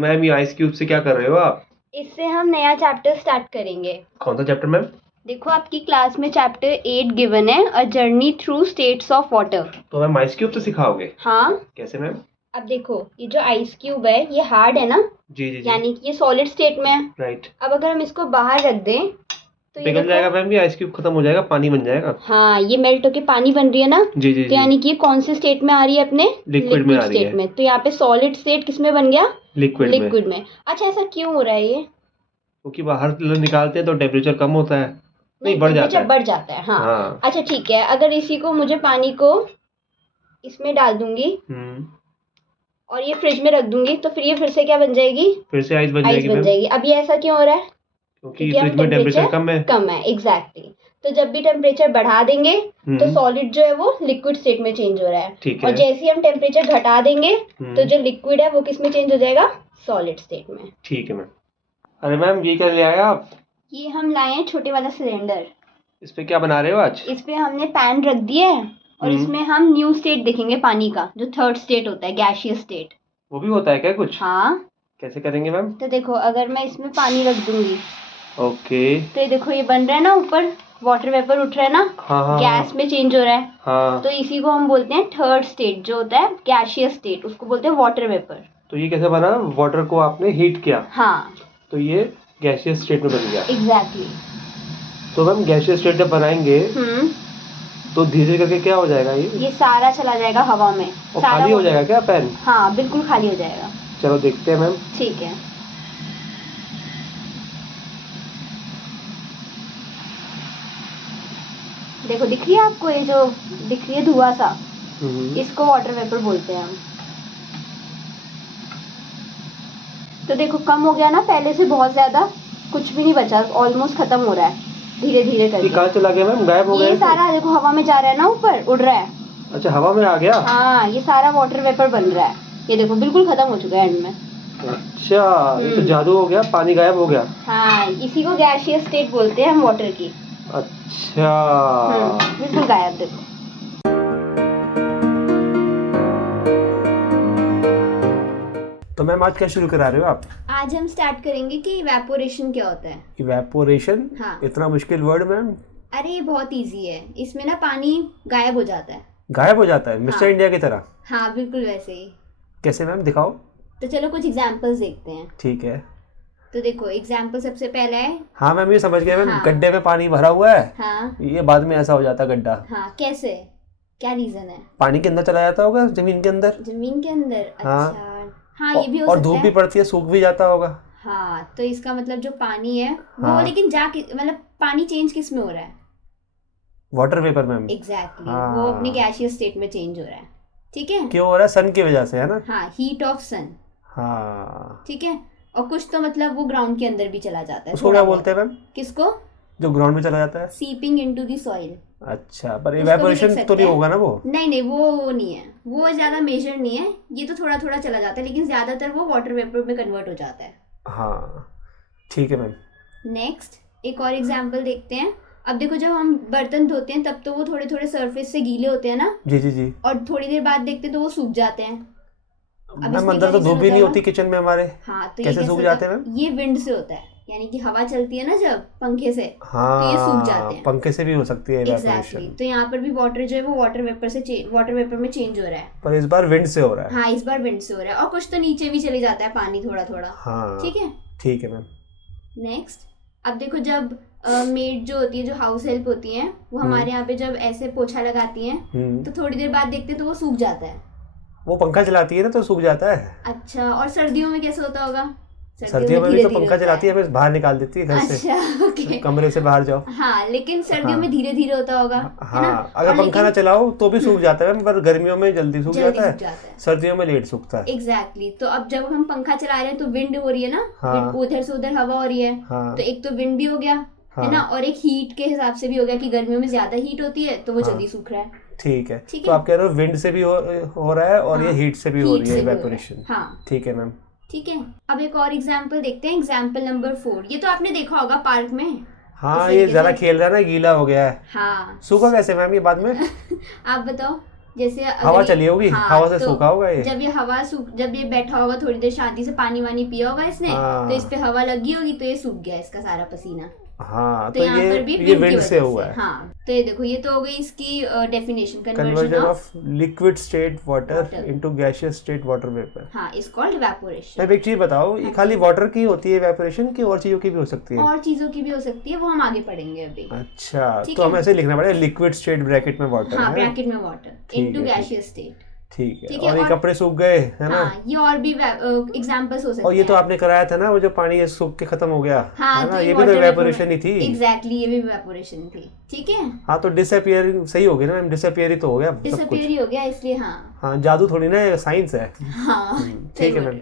Ma'am ये ice cube से क्या कर रहे हो आप? इससे हम नया चैप्टर स्टार्ट करेंगे। कौन सा चैप्टर मैम? देखो आपकी क्लास में चैप्टर 8 गिवन है, a journey through states of water. तो मैम आइस क्यूब से सिखाओगे? हाँ। कैसे मैम? अब देखो ये जो आइस क्यूब है ये हार्ड है ना, जी जी जी। यानी कि ये सॉलिड स्टेट में है। राइट। अब अगर हम इसको बाहर रख दें तो ये पिघल जाएगा मैम, ये आइस क्यूब खत्म हो जाएगा, पानी बन जाएगा। हाँ, ये मेल्ट होके पानी बन रही है ना। जी जी तो यानी कि ये कौन से स्टेट में आ रही है? अपने लिक्विड में आ रही स्टेट है। में। तो यहाँ पे सॉलिड स्टेट किस में बन गया? लिक्विड में। अच्छा, ऐसा क्यों हो रहा है ये? क्योंकि बाहर निकालते हैं तो टेम्परेचर कम होता है, नहीं बढ़ जाता है। बढ़ जाता है। हाँ, हाँ। अच्छा ठीक है, अगर इसी को मुझे पानी को इसमें डाल दूंगी और ये फ्रिज में रख दूंगी तो फिर ये फिर से क्या बन जाएगी? फिर से आइस बन जाएगी। अब ये ऐसा क्यों हो रहा है? क्योंकि फ्रिज में टेम्परेचर कम है। एग्जैक्टली। तो जब भी टेम्परेचर बढ़ा देंगे तो सॉलिड जो है वो लिक्विड स्टेट में चेंज हो रहा है। ठीक और है। जैसे ही हम टेम्परेचर घटा देंगे तो जो लिक्विड है वो किस में चेंज हो जाएगा? सॉलिड स्टेट में। ठीक है मैम। अरे मैम ये क्या ले आए आप? ये हम लाए हैं छोटे वाला सिलेंडर। इस पे क्या बना रहे हो आज? इस पे हमने पैन रख दिया है और इसमें हम न्यू स्टेट देखेंगे पानी का, जो थर्ड स्टेट होता है, गैसियस स्टेट। वो भी होता है क्या कुछ? हाँ। कैसे करेंगे मैम? तो देखो अगर मैं इसमें पानी रख दूंगी ओके। तो ये देखो ये बन रहा है ना, ऊपर वाटर वेपर उठ रहा है ना। हाँ। गैस में चेंज हो रहा है। हाँ। तो इसी को हम बोलते हैं थर्ड स्टेट, जो होता है गैसियस स्टेट, उसको बोलते हैं वाटर वेपर। तो ये कैसे बना? वाटर को आपने हीट किया। हाँ। तो ये गैसियस स्टेट में बन गया। एग्जैक्टली। तो मैम गैसियस स्टेट जब बनाएंगे तो धीरे करके क्या हो जाएगा? ये सारा चला जाएगा हवा में। और खाली हो जाएगा क्या पैन? हाँ बिल्कुल खाली हो जाएगा। चलो देखते हैं मैम। ठीक है। देखो दिख रही है आपको, ये जो दिख रही है धुआं सा, इसको वाटर वेपर बोलते हैं हम। तो देखो कम हो गया ना पहले से, बहुत ज्यादा, कुछ भी नहीं बचा, ऑलमोस्ट खत्म हो रहा है धीरे धीरे करके। ये कहाँ चला गया मैम? गायब हो गया? ये सारा देखो हवा में जा रहा है ना, ऊपर उड़ रहा है। अच्छा हवा में आ गया। हाँ, ये सारा वाटर वेपर बन रहा है। ये देखो बिल्कुल खत्म हो चुका है एंड में। अच्छा ये तो जादू हो गया, पानी गायब हो गया। हाँ, इसी को गैसियस स्टेट बोलते हैं हम वाटर की। अच्छा। बिल्कुल गायब। देखो तो मैम आज क्या शुरू करा रहे हो आप? आज हम स्टार्ट करेंगे कि इवेपोरेशन क्या होता है। इवेपोरेशन? हाँ। इतना मुश्किल वर्ड मैम? अरे ये बहुत इजी है, इसमें ना पानी गायब हो जाता है। गायब हो जाता है? मिस्टर हाँ। इंडिया की तरह? हाँ बिल्कुल वैसे ही। कैसे मैम, दिखाओ। तो चलो कुछ एग्जांपल्स देखते हैं। ठीक है। तो देखो एग्जांपल सबसे पहला है। हाँ मैम ये समझ गए मैम। हाँ। गड्ढे में पानी भरा हुआ है। हाँ। ये बाद में ऐसा हो जाता है गड्ढा। हाँ, कैसे? क्या रीजन है? पानी के अंदर चला जाता होगा, जमीन के अंदर। जमीन के अंदर? हाँ। अच्छा हाँ, ये भी हो सकता है। और धूप भी पड़ती है, सूख भी जाता होगा। हाँ, तो इसका मतलब जो पानी है वो हाँ। लेकिन मतलब पानी चेंज किस में हो रहा है? Water vapour ma'am. एग्जैक्टली। हाँ। वो अपने गैसियस स्टेट में चेंज हो रहा है। ठीक है। क्यों हो रहा है? सन की वजह से, है ना? हाँ, हीट ऑफ सन। हाँ। ठीक है। और कुछ तो मतलब वो ग्राउंड के अंदर भी चला जाता है। उसको क्या बोलते हैं मैम? किसको? जो ग्राउंड में चला जाता है? Seeping into the soil. अच्छा, पर इवेपोरेशन तो नहीं होगा ना वो? नहीं वो नहीं है, वो ज्यादा मेजर नहीं है। ये तो थोड़ा थोड़ा चला जाता है, लेकिन ज्यादातर वो वाटर वेपर में कन्वर्ट हो जाता है। हाँ ठीक है मैम। नेक्स्ट एक और एग्जांपल देखते हैं। अब देखो जब हम बर्तन धोते हैं तब तो वो थोड़े थोड़े सरफेस से गीले होते हैं ना। जी जी जी। और थोड़ी देर बाद देखते हैं तो वो सूख जाते हैं। मैम अंदर तो धूप भी नहीं होती किचन में हमारे। हाँ, तो कैसे सूख जाते हैं मैम? ये विंड से होता है, यानी कि हवा चलती है ना जब पंखे से। हाँ, तो ये सूख जाते हैं। पंखे से भी हो सकती है एग्जैक्टली। तो यहाँ पर भी वाटर जो है वो वाटर वेपर में चेंज हो रहा है। पर इस बार विंड से हो रहा है। हाँ, इस बार विंड से हो रहा है। और कुछ तो नीचे भी चले जाता है पानी थोड़ा थोड़ा। हाँ ठीक है। ठीक है मैम। नेक्स्ट अब देखो जब मेड जो होती है, जो हाउस हेल्प होती है, वो हमारे यहाँ पे जब ऐसे पोछा लगाती हैं तो थोड़ी देर बाद देखते हैं तो वो सूख जाता है। वो पंखा चलाती है ना तो सूख जाता है। अच्छा, और सर्दियों में कैसे होता होगा? सर्दियों में भी तो पंखा चलाती है, हमें बाहर निकाल देती है घर से। अच्छा ओके। कमरे से बाहर जाओ। हाँ, लेकिन सर्दियों में धीरे धीरे होता होगा। हाँ, अगर पंखा ना चलाओ तो भी सूख जाता है, पर गर्मियों में जल्दी सूख जाता है, सर्दियों में लेट सूखता है। एग्जैक्टली। तो अब जब हम पंखा चला रहे हैं तो विंड हो रही है ना, उधर से उधर हवा हो रही है। तो एक तो विंड भी हो गया, है ना, और एक हीट के हिसाब से भी हो गया कि गर्मियों में ज्यादा हीट होती है तो वो जल्दी सूख रहा है। ठीक है। तो आप कह रहे हो विंड से भी हो रहा है और ये हीट से भी हो रही है इवेपोरेशन। हाँ ठीक है मैम। ठीक है। अब एक और एग्जांपल देखते हैं, एग्जांपल नंबर 4। ये तो आपने देखा होगा पार्क में। हाँ, ये ज्यादा खेल रहा है ना, गीला हो गया है। हाँ। सूखा कैसे मैम ये बाद में? आप बताओ। जैसे हवा चली होगी, हवा से तो सूखा होगा ये। जब ये बैठा होगा थोड़ी देर शांति से, पानी वानी पिया होगा इसने, तो इस पे हवा लगी होगी तो ये सूख गया इसका सारा पसीना। हाँ, तो यहाँ पर भी ये विंड से हुआ है। हाँ, तो ये देखो, ये तो हो गई इसकी definition, conversion of liquid state water into gaseous state water vapour. हाँ, इज कॉल्ड इवेपोरेशन। अब एक चीज बताओ, ये खाली वाटर की होती है इवेपोरेशन की और चीजों की भी हो सकती है? और चीजों की भी हो सकती है, वो हम आगे पढ़ेंगे अभी। अच्छा, तो हमें ऐसे लिखना पड़ेगा, लिक्विड स्टेट ब्रैकेट में वाटर। हाँ, ब्रैकेट में वाटर इनटू गैसियस स्टेट। ठीक है, और ये कपड़े सूख गए है ना? हाँ, ये और भी एग्जांपल्स हो सकते हैं। और ये तो आपने कराया था ना, वो जो पानी ये सूख के खत्म हो गया, हाँ, है ना? तो ये भी तो इवेपोरेशन ही थी। एग्जैक्टली, ये भी इवेपोरेशन थी। ठीक है, हाँ, तो डिसअपियर सही हो गया ना मैम, डिसअपियर ही तो हो गया, डिसअपियर ही हो गया, इसलिए हाँ, जादू थोड़ी ना, साइंस है। हाँ, ठीक है मैम।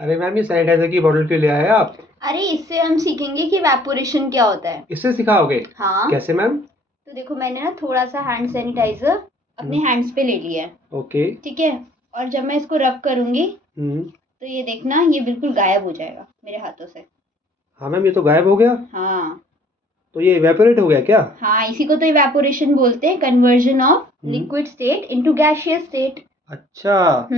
अरे मैम, ये सैनिटाइजर की बोतल क्यों ले आए आप? अरे, इससे हम सीखेंगे कि इवेपोरेशन क्या होता है। इससे सिखाओगे? हाँ। कैसे मैम? तो देखो, मैंने ना थोड़ा सा हैंड सैनिटाइजर अपने हैंड्स पे ले लिया है। ओके। ठीक है, और जब मैं इसको रब करूंगी तो ये देखना, ये बिल्कुल गायब हो जाएगा मेरे हाथों से। हाँ मैम, ये तो गायब हो गया। हाँ, तो ये इवेपोरेट हो गया क्या? हाँ, इसी को तो इवेपोरेशन बोलते हैं, conversion of liquid state into gaseous state. अच्छा,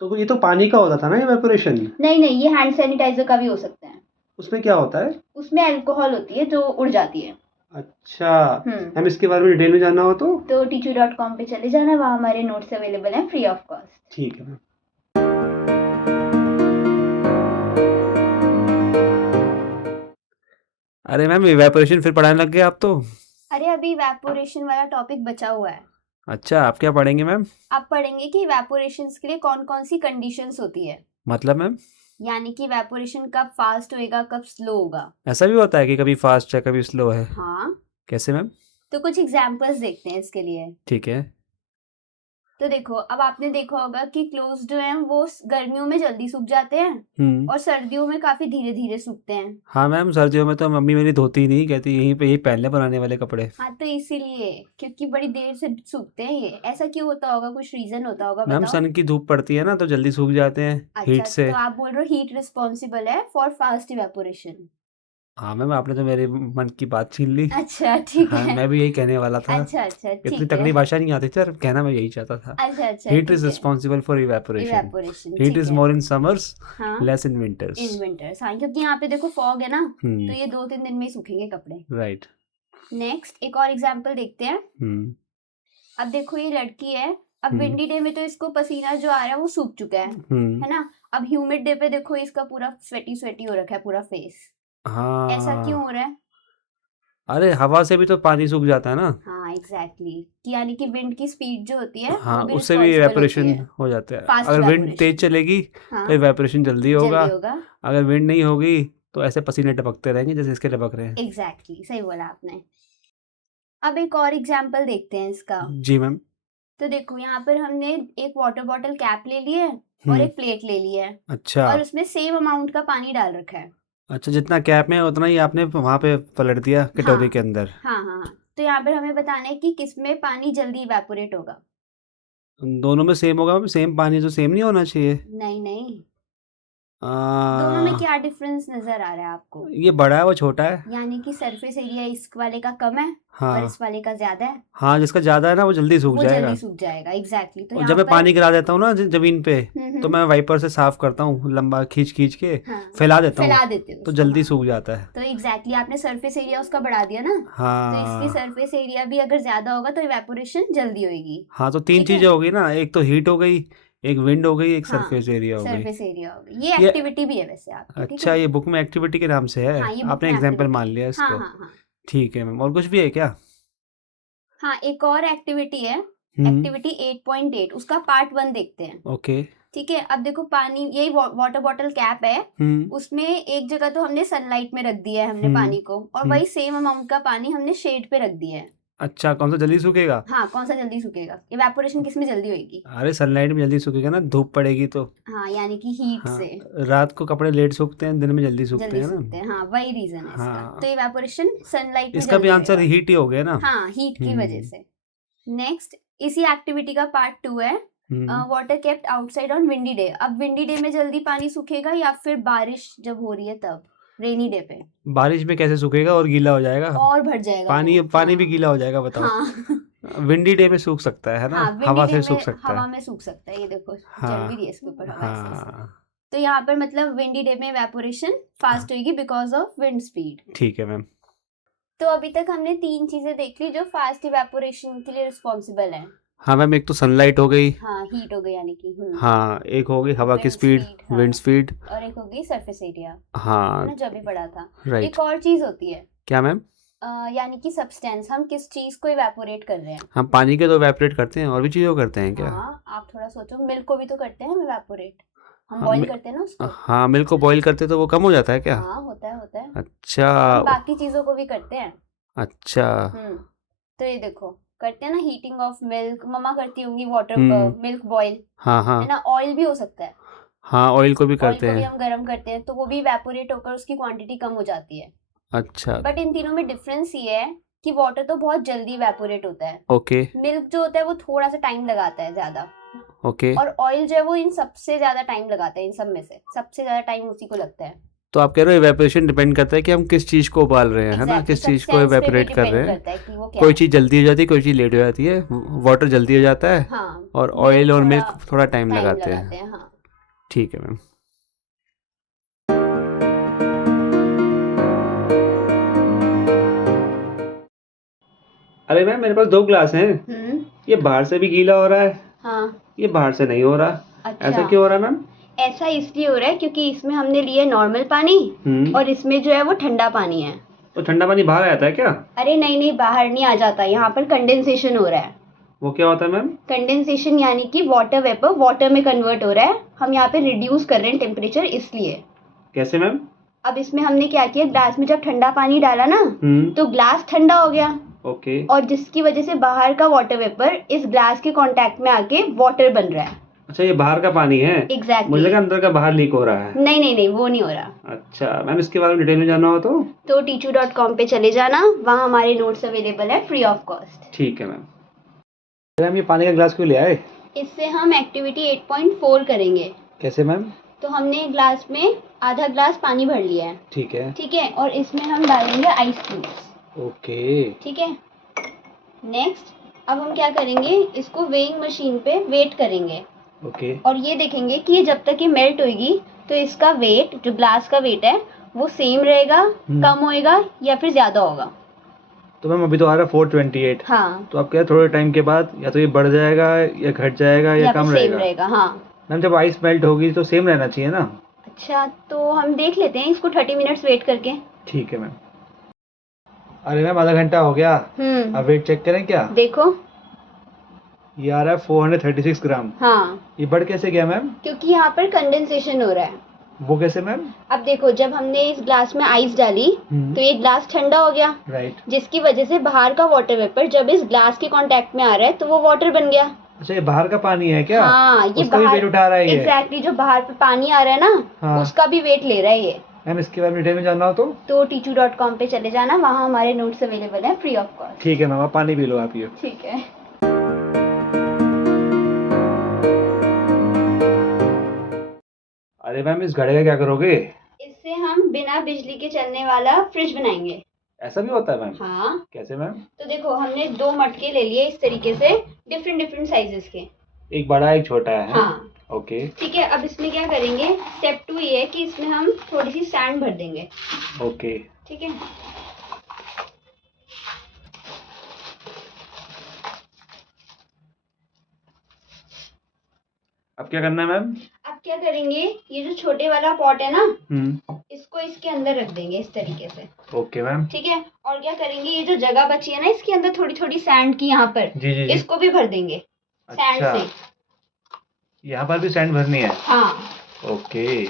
तो ये तो पानी का होता था ना इवेपोरेशन? नहीं, ये हैंड सैनिटाइजर का भी हो सकता है। उसमें क्या होता है? उसमें अल्कोहल होती है जो उड़ जाती है। अच्छा, हम इसके बारे में डिटेल में जानना हो तो teachu.com पे चले जाना, वहाँ हमारे नोट्स अवेलेबल हैं फ्री ऑफ कॉस्ट। ठीक है मैम। अरे मैम, इवेपोरेशन फिर पढ़ाने लग गए आप तो। अरे, अभी इवेपोरेशन वाला टॉपिक बचा हुआ है। अच्छा, आप क्या पढ़ेंगे मैम? आप पढ़ेंगे कि इवेपोरेशन के लिए कौन कौन सी कंडीशंस होती है। मतलब मैम? यानी कि इवेपोरेशन कब फास्ट होएगा, कब स्लो होगा। ऐसा भी होता है कि कभी फास्ट है कभी स्लो है? हाँ। कैसे मैम? तो कुछ एग्जांपल्स देखते हैं इसके लिए। ठीक है। तो देखो, अब आपने देखा होगा कि क्लोथ्स जो हैं वो गर्मियों में जल्दी सूख जाते हैं और सर्दियों में काफी धीरे धीरे सूखते हैं। हाँ मैम, सर्दियों में तो मम्मी मेरी धोती नहीं, कहती यहीं पे यही पहनने बनाने वाले कपड़े। हाँ, तो इसीलिए, क्योंकि बड़ी देर से सूखते हैं ये। ऐसा क्यों होता होगा, कुछ रीजन होता होगा? मैम, सन की धूप पड़ती है ना तो जल्दी सूख जाते हैं हीट से। तो आप बोल रहे हो हीट रिस्पॉन्सिबल है फॉर फास्ट इवेपोरेशन। हाँ मैम, आपने तो मेरे मन की बात छीन ली। अच्छा, ठीक है। हाँ, मैं भी यही कहने वाला था। अच्छा, ठीक है। इतनी तगड़ी भाषा नहीं आती थी, पर कहना मैं यही चाहता था। अच्छा, heat is responsible for evaporation. Heat is more in summers, less in winters. हाँ, क्योंकि यहाँ पे देखो फॉग है ना, तो ये 2-3 दिन में ही सूखेंगे कपड़े। राइट। नेक्स्ट एक और एग्जांपल देखते हैं। अब देखो, ये लड़की है, अब विंडी डे में तो इसको पसीना जो आ रहा है वो सूख चुका है ना। अब ह्यूमिड डे पे देखो, इसका पूरा स्वेटी हो रखा है पूरा फेस। हाँ, ऐसा क्यों हो रहा है? अरे, हवा से भी तो पानी सूख जाता है ना। हाँ, एग्जैक्टली, यानी कि विंड की स्पीड जो होती है, हाँ, उससे भी इवेपोरेशन हो जाता है। अगर विंड तेज चलेगी तो इवेपोरेशन जल्दी होगा। अगर विंड नहीं होगी तो ऐसे पसीने टपकते रहेंगे जैसे इसके टपक रहे हैं। एग्जैक्टली, सही बोला आपने। अब एक और एग्जांपल देखते हैं इसका। जी मैम। तो देखो, यहाँ पर हमने एक वाटर बॉटल कैप ले ली है और एक प्लेट ले ली है। अच्छा। और उसमें सेम अमाउंट का पानी डाल रखा है। अच्छा, जितना कैप में उतना ही आपने वहाँ पे पलट दिया कटोरी के अंदर। हाँ। तो यहाँ पर हमें बताना है कि किसमें पानी जल्दी इवेपोरेट होगा। दोनों में सेम होगा? सेम पानी तो सेम नहीं होना चाहिए। नहीं, दोनों में क्या डिफरेंस नजर आ रहा है आपको? ये बड़ा है, वो छोटा है। यानी कि सरफेस एरिया इस वाले का कम है और इस वाले का ज्यादा है। हाँ, जिसका ज्यादा है ना वो जल्दी सूख जाएगा। एग्जैक्टली। तो जब मैं पानी गिरा देता हूँ ना जमीन पे, तो मैं वाइपर से साफ करता हूँ, लंबा खींच के फैला देता हूँ, तो जल्दी सूख जाता है। तो एग्जैक्टली, आपने सरफेस एरिया उसका बढ़ा दिया ना। हाँ, तो इसकी सरफेस एरिया भी अगर ज्यादा होगा तो इवेपोरेशन जल्दी होगी। हाँ, तो 3 चीजें होगी ना, एक तो हीट हो गई, एक विंड हो गई, एक सरफेस एरिया हो गई। ये एक्टिविटी भी है वैसे आपकी। अच्छा, ये बुक में एक्टिविटी के नाम से है। आपने एग्जांपल मान लिया इसको। ठीक है मैम, और कुछ भी है क्या? हाँ, एक और एक्टिविटी है, एक्टिविटी 8.8, उसका पार्ट 1 देखते हैं। ओके। ठीक है, अब देखो, पानी, यही वाटर बॉटल कैप है, उसमें एक जगह तो हमने सनलाइट में रख दिया है हमने पानी को, और वही सेम अमाउंट का पानी हमने शेड पे रख दिया है। अच्छा, कौन सा जल्दी सूखेगा? हाँ, कौन सा जल्दी सूखेगा? इवेपोरेशन किसमें जल्दी होगी? अरे, सनलाइट में जल्दी सूखेगा ना, धूप पड़ेगी तो। हाँ, यानी कि हीट से। रात को कपड़े लेट सूखते हैं, दिन में जल्दी सूखते हैं ना। हाँ, वही रीजन है इसका। तो इवेपोरेशन सनलाइट में इसका भी आंसर हीट ही हो गया ना। हाँ, हीट की वजह से। नेक्स्ट, इसी एक्टिविटी का पार्ट 2 है, water kept outside on windy day. अब विंडी डे में जल्दी पानी सूखेगा या फिर बारिश जब हो रही है तब, रेनी डे पे? बारिश में कैसे सूखेगा और गीला हो जाएगा, और भर जाएगा पानी भी गीला हो जाएगा, बताओ। विंडी डे में सूख सकता है ना, हाँ, हवा windy से day सूख में सकता हवा है। में सूख सकता है, ये देखो जल हाँ भी रही है इसके ऊपर हवा ऐसे ऐसे। हाँ तो यहाँ पर मतलब विंडी डे में इवेपोरेशन फास्ट होगी बिकॉज ऑफ विंड स्पीड। ठीक है मैम। तो अभी तक हमने 3 चीजें देख ली जो फास्ट इवेपोरेशन के लिए रिस्पॉन्सिबल है। हाँ मैम, एक तो सनलाइट हो गई, हाँ, हीट हो गई यानी कि हाँ एक हो गई हवा की विंड स्पीड, स्पीड, हाँ, विंड स्पीड, और एक हो गई सरफेस एरिया, है हाँ ना, जो अभी पढ़ा था। राइट। एक और चीज होती है, क्या मैम? यानी कि सब्सटेंस, हम किस चीज को इवेपोरेट कर रहे हैं। हम पानी के तो इवेपोरेट करते हैं, और भी चीज़ों को करते हैं क्या? हाँ, आप थोड़ा सोचो, मिल्क को भी तो करते हैं हम इवेपोरेट, हम बॉईल करते हैं ना उसको। हाँ मिल्क को बॉईल करते तो वो कम हो जाता है क्या? हाँ, होता है होता है। अच्छा। हम बाकी चीजों को भी करते हैं। अच्छा। तो ये देखो, करते हैं ना हीटिंग ऑफ मिल्क, मम्मा करती होंगी, वाटर मिल्क बॉईल, हाँ है हाँ ना। ऑयल भी हो सकता है, हाँ, ऑयल को भी ऑयल करते को भी हैं। हम गर्म करते हैं, तो वो भी इवेपोरेट होकर उसकी क्वांटिटी कम हो जाती है। अच्छा बट इन तीनों में डिफरेंस ये है कि वाटर तो बहुत जल्दी इवेपोरेट होता है, ओके मिल्क जो होता है वो थोड़ा सा टाइम लगाता है ज्यादा, ओके। और ऑयल जो है वो इन सबसे ज्यादा टाइम लगाता है, इन सब में से सबसे ज्यादा टाइम उसी को लगता है। तो आप कह रहे हो इवेपोरेशन डिपेंड करता है कि हम किस चीज़ को उबाल रहे हैं, है ना, Exactly, किस चीज़ को substance पे भी इवेपोरेट कर डिपेंड रहे हैं। करता है कि वो क्या कोई है। चीज़ जल्दी हो जाती है, कोई चीज़ लेट हो जाती है, वाटर जल्दी हो जाता है, हाँ, और ऑयल और थोड़ा मिल्क थोड़ा टाइम टाइम लगाते लगाते हैं। हैं, हाँ। ठीक है मैम। अरे मैम, मेरे पास 2 ग्लास हैं, ये बाहर से भी गीला हो रहा है, हाँ, ये बाहर से नहीं हो रहा। अच्छा, ऐसा क्यों हो रहा है मैम? ऐसा इसलिए हो रहा है क्योंकि इसमें हमने लिया नॉर्मल पानी, और इसमें जो है वो ठंडा पानी है। तो ठंडा पानी बाहर आता है क्या? अरे नहीं नहीं, बाहर नहीं आ जाता, यहाँ पर कंडेंसेशन हो रहा है। वो क्या होता है मैम? कंडेंसेशन यानी कि वाटर वेपर वाटर में कन्वर्ट हो रहा है, हम यहाँ पे रिड्यूस कर रहे हैं टेम्परेचर इसलिए। कैसे मैम? अब इसमें हमने क्या किया, ग्लास में जब ठंडा पानी डाला ना, तो ग्लास ठंडा हो गया, ओके। और जिसकी वजह से बाहर का वाटर वेपर इस ग्लास के कांटेक्ट में आके वाटर बन रहा है। अच्छा, ये बाहर का पानी है? एग्जैक्टली। मुझे लगा अंदर का बाहर लीक हो रहा है। नहीं नहीं नहीं, वो नहीं हो रहा। अच्छा मैम, इसके बारे में डिटेल में जानना हो तो teachu.com पे चले जाना, वहाँ हमारे नोट्स अवेलेबल है फ्री ऑफ कॉस्ट। ठीक है मैम। मैम, ये पानी का ग्लास क्यों ले आए? इससे हम एक्टिविटी 8.4 करेंगे। कैसे मैम? तो हमने ग्लास में आधा ग्लास पानी भर लिया है, ठीक है। ठीक है, और इसमें हम डालेंगे आइस क्यूब्स। ओके। ठीक है, नेक्स्ट अब हम क्या करेंगे, इसको वेइंग मशीन पे वेट करेंगे। ओके। और ये देखेंगे कि जब तक ये मेल्ट होगी तो इसका वेट, जो ग्लास का वेट है, वो सेम रहेगा, कम होएगा या फिर ज्यादा होगा। तो मैम अभी तो आ रहा है 428। हाँ, तो आप कह रहे थोड़े टाइम के बाद या तो ये बढ़ जाएगा या घट जाएगा या कम सेम रहेगा? रहेगा, हाँ। मैम जब आइस मेल्ट होगी तो सेम रहना चाहिए ना? अच्छा, तो हम देख लेते हैं इसको 30 मिनट्स वेट करके। ठीक है मैम। अरे मैम, आधा घंटा हो गया, अब वेट चेक करें क्या? देखो, ये आ रहा है 436 ग्राम। हाँ, ये बढ़ कैसे गया मैम? क्योंकि यहाँ पर कंडेंसेशन हो रहा है। वो कैसे मैम? अब देखो, जब हमने इस ग्लास में आइस डाली तो ये ग्लास ठंडा हो गया, राइट, जिसकी वजह से बाहर का वाटर वेपर जब इस ग्लास के कांटेक्ट में आ रहा है तो वो वाटर बन गया। अच्छा, ये बाहर का पानी है क्या? हाँ, ये उसका भी बाहर वेट उठा रहा है ये? एग्जैक्टली, जो बाहर पे पानी आ रहा है ना, हाँ। उसका भी वेट ले रहा है ये। मैम इसके बारे में डिटेल में जानना हो तो teachu.com पे चले जाना, वहाँ हमारे नोट्स अवेलेबल है फ्री ऑफ कॉस्ट। ठीक है मैम, आप पानी पी लो आप ये। ठीक है। अरे मैम, इस घड़े का क्या करोगे? इससे हम बिना बिजली के चलने वाला फ्रिज बनाएंगे। ऐसा भी होता है मैम? हाँ। कैसे मैम? तो देखो, हमने 2 मटके ले लिए इस तरीके से, डिफरेंट साइजेस के, एक बड़ा एक छोटा है? हाँ, ओके। ठीक है। अब इसमें क्या करेंगे, स्टेप 2 ये है कि इसमें हम थोड़ी सी सैंड भर देंगे। ओके। ठीक है, अब क्या करना है मैम? अब क्या करेंगे, ये जो छोटे वाला पॉट है ना, इसको इसके अंदर रख देंगे इस तरीके से। Okay ma'am. ठीक है, और क्या करेंगे, ये जो जगह बची है ना इसके अंदर थोड़ी थोड़ी सैंड की, यहाँ पर जी जी जी। इसको भी भर देंगे सैंड अच्छा, से। यहाँ पर भी सैंड भरनी है? हाँ। ओके।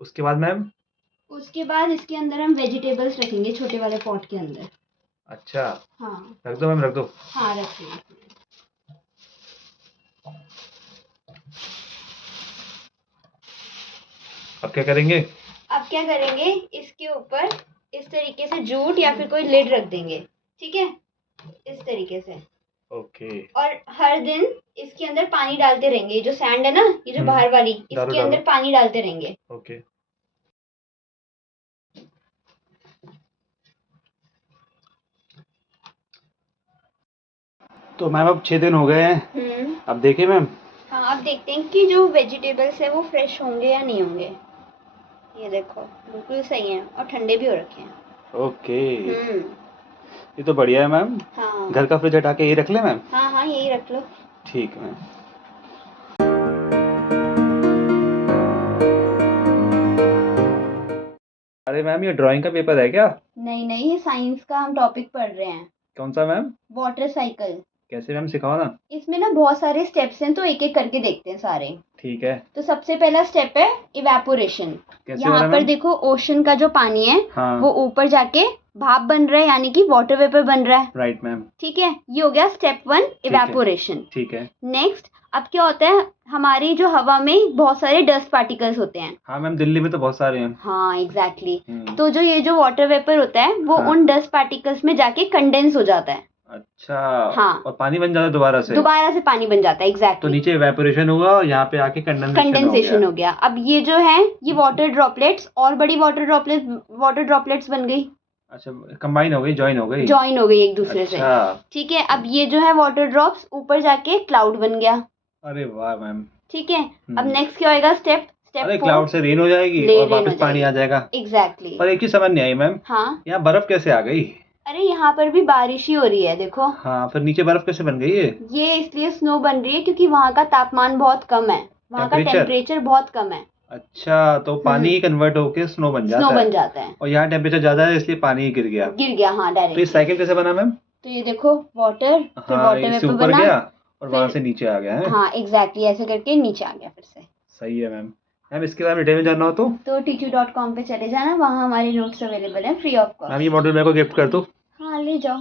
उसके बाद मैम? उसके बाद इसके अंदर हम वेजिटेबल्स रखेंगे छोटे वाले पॉट के अंदर। अच्छा, हाँ, रख दो मैम, रख दो। हाँ, रखिए। अब क्या करेंगे? अब क्या करेंगे, इसके ऊपर इस तरीके से जूट या फिर कोई लिड रख देंगे। ठीक है, इस तरीके से। ओके। और हर दिन इसके अंदर पानी डालते रहेंगे, ये जो सैंड है ना, ये जो बाहर वाली, इसके अंदर पानी डालते रहेंगे। ओके। तो मैम अब 6 दिन हो गए हैं, अब देखिए मैम। हाँ, अब देखते हैं कि जो वेजिटेबल्स है वो फ्रेश होंगे या नहीं होंगे। ये देखो बिल्कुल सही है और ठंडे भी हो रखे हैं। ओके, ये तो बढ़िया है मैम। हाँ, घर का फ्रिज हटा के यही रख ले मैम। हाँ हाँ यही रख लो। ठीक है मैम। अरे मैम ये ड्राइंग का पेपर है क्या? नहीं नहीं, ये साइंस का हम टॉपिक पढ़ रहे हैं। कौन सा मैम? Water cycle. कैसे मैम, सिखाओ ना। इसमें ना बहुत सारे स्टेप्स हैं, तो एक एक करके देखते हैं सारे। ठीक है। तो सबसे पहला स्टेप है इवेपोरेशन। यहाँ पर देखो ओशन का जो पानी है, हाँ, वो ऊपर जाके भाप बन रहा है, यानी कि वाटर वेपर बन रहा है। Right ma'am. ठीक है, ये हो गया स्टेप 1 इवेपोरेशन। ठीक है। नेक्स्ट, अब क्या होता है, हमारी जो हवा में बहुत सारे डस्ट पार्टिकल्स होते हैं। हाँ मैम, दिल्ली में तो बहुत सारे हैं। हाँ एग्जैक्टली। तो जो ये जो वाटर वेपर होता है वो उन डस्ट पार्टिकल्स में जाके कंडेंस हो जाता है। अच्छा। हाँ, और पानी बन जाता है दोबारा से पानी बन जाता है। एग्जैक्टली। तो नीचे इवेपोरेशन हुआ और यहाँ पे आके कंडेंसेशन हो गया। अब ये जो है ये वाटर ड्रॉपलेट्स और बड़ी वाटर ड्रॉपलेट्स बन गई। अच्छा, कंबाइन हो गई, जॉइन हो गई एक दूसरे से। ठीक है, अब ये जो है वाटर ड्रॉप्स ऊपर जाके क्लाउड बन गया। अरे वाह मैम। ठीक है, अब नेक्स्ट क्या होएगा, स्टेप 4। क्लाउड से रेन हो जाएगी और वापस पानी आ जाएगा। एग्जैक्टली। पर एक चीज समझ नहीं आई मैम। हाँ, यहाँ बर्फ कैसे आ गई? अरे यहाँ पर भी बारिश ही हो रही है, देखो। हाँ, फिर नीचे बर्फ कैसे बन गई है? ये इसलिए स्नो बन रही है क्योंकि वहाँ का तापमान बहुत कम है, वहाँ का टेम्परेचर बहुत कम है। अच्छा, तो पानी ही कन्वर्ट होके स्नो बन जाता है। और यहाँ टेम्परेचर ज्यादा है इसलिए पानी गिर गया। हाँ डायरेक्ट। तो ये साइकिल कैसे बना मैम? तो ये देखो वाटर, फिर वाटर वेपर ऊपर गया और वहाँ से नीचे आ गया है। हाँ एग्जैक्टली, ऐसे करके नीचे आ गया फिर से। सही है मैम। मैम इसके बारे में डिटेल में जानना हो तो teachu.com पे चले जाना, वहाँ हमारे नोट्स अवेलेबल हैं फ्री ऑफ कॉस्ट। मैम ये मॉडल मेरे को गिफ्ट कर दो। हाँ ले जाओ।